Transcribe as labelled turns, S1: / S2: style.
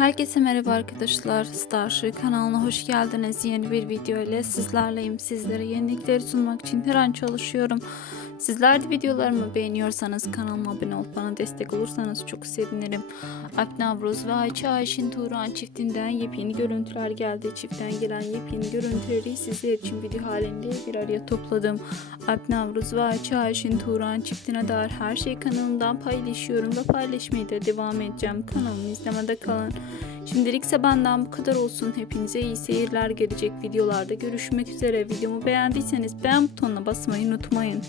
S1: Herkese merhaba arkadaşlar. Starship kanalına hoş geldiniz. Yeni bir video ile sizlerleyim. Sizlere yenilikleri sunmak için her an çalışıyorum. Sizler de videolarımı beğeniyorsanız kanalıma abone olup bana destek olursanız çok sevinirim. Alp Navruz ve Ayça Ayşin Turan çiftinden yepyeni görüntüler geldi. Çiftten gelen yepyeni görüntüleri sizler için video halinde bir araya topladım. Alp Navruz ve Ayça Ayşin Turan çiftine dair her şeyi kanalımdan paylaşıyorum ve paylaşmaya da devam edeceğim. Kanalımı izlemede kalın. Şimdilikse benden bu kadar olsun. Hepinize iyi seyirler gelecek videolarda görüşmek üzere. Videomu beğendiyseniz beğen butonuna basmayı unutmayın.